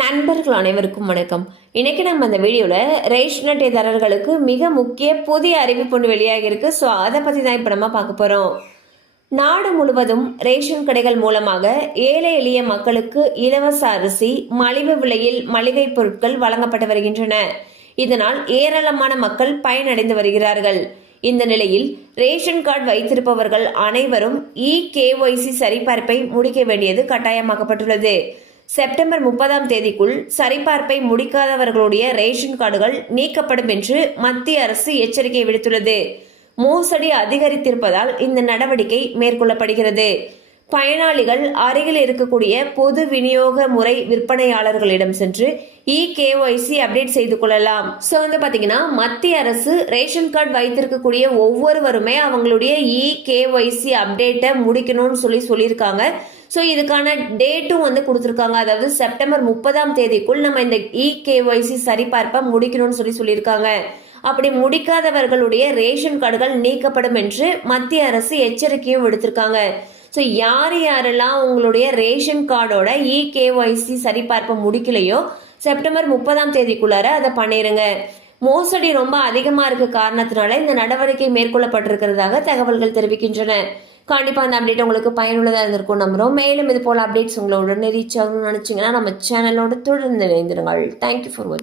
நண்பர்கள் அனைவருக்கும் வணக்கம். இன்றைக்கி நம்ம அந்த வீடியோவில் ரேஷன் அட்டைதாரர்களுக்கு மிக முக்கிய புதிய அறிவிப்பு ஒன்று வெளியாகியிருக்கு ஸோ அதை பற்றி தான் இப்போ நம்ம பார்க்க போகிறோம் நாடு முழுவதும் ரேஷன் கடைகள் மூலமாக ஏழை எளிய மக்களுக்கு இலவச அரிசி மலிவு விலையில் மளிகை பொருட்கள் வழங்கப்பட்டு வருகின்றன. இதனால் ஏராளமான மக்கள் பயனடைந்து வருகிறார்கள். இந்த நிலையில் ரேஷன் கார்டு வைத்திருப்பவர்கள் அனைவரும் இ கேஒய்சி சரிபார்ப்பை முடிக்க வேண்டியது கட்டாயமாக்கப்பட்டுள்ளது. செப்டம்பர் முப்பதாம் தேதிக்குள் சரிபார்ப்பை முடிக்காதவர்களுடைய ரேஷன் கார்டுகள் நீக்கப்படும் என்று மத்திய அரசு எச்சரிக்கை விடுத்துள்ளது. மோசடி அதிகரித்திருப்பதால் இந்த நடவடிக்கை மேற்கொள்ளப்படுகிறது. பயனாளிகள் அருகில் இருக்கக்கூடிய பொது விநியோக முறை விற்பனையாளர்களிடம் சென்று இ கேஒய்சி அப்டேட் செய்து கொள்ளலாம். ஸோ வந்து பார்த்தீங்கன்னா மத்திய அரசு ரேஷன் கார்டு வைத்திருக்கக்கூடிய ஒவ்வொருவருமே அவங்களுடைய இ கேஒய்சி அப்டேட்டை முடிக்கணும்னு சொல்லி சொல்லியிருக்காங்க. ஸோ இதுக்கான டேட்டும் வந்து கொடுத்துருக்காங்க. அதாவது செப்டம்பர் முப்பதாம் தேதிக்குள் நம்ம இந்த இ கேஒய்சி சரிபார்ப்பை முடிக்கணும்னு சொல்லி சொல்லியிருக்காங்க. அப்படி முடிக்காதவர்களுடைய ரேஷன் கார்டுகள் நீக்கப்படும் என்று மத்திய அரசு எச்சரிக்கையும் விடுத்திருக்காங்க. ஸோ யார் யாரெல்லாம் உங்களுடைய ரேஷன் கார்டோட இகேஒய்சி கேஒய்சி சரிபார்ப்பை முடிக்கலையோ செப்டம்பர் முப்பதாம் தேதிக்குள்ளார அதை பண்ணிடுங்க மோசடி ரொம்ப அதிகமாக இருக்க காரணத்தினால இந்த நடவடிக்கை மேற்கொள்ளப்பட்டிருக்கிறதாக தகவல்கள் தெரிவிக்கின்றன. கண்டிப்பாக அந்த அப்டேட் உங்களுக்கு பயனுள்ளதாக இருந்திருக்கும் நம்புகிறோம் மேலும் இது போல் அப்டேட்ஸ் உங்களோட ரீச் ஆகணும்னு நினச்சிங்கன்னா நம்ம சேனலோட தொடர்ந்து இணைந்திருங்கள். தேங்க்யூ ஃபார் வாட்சிங்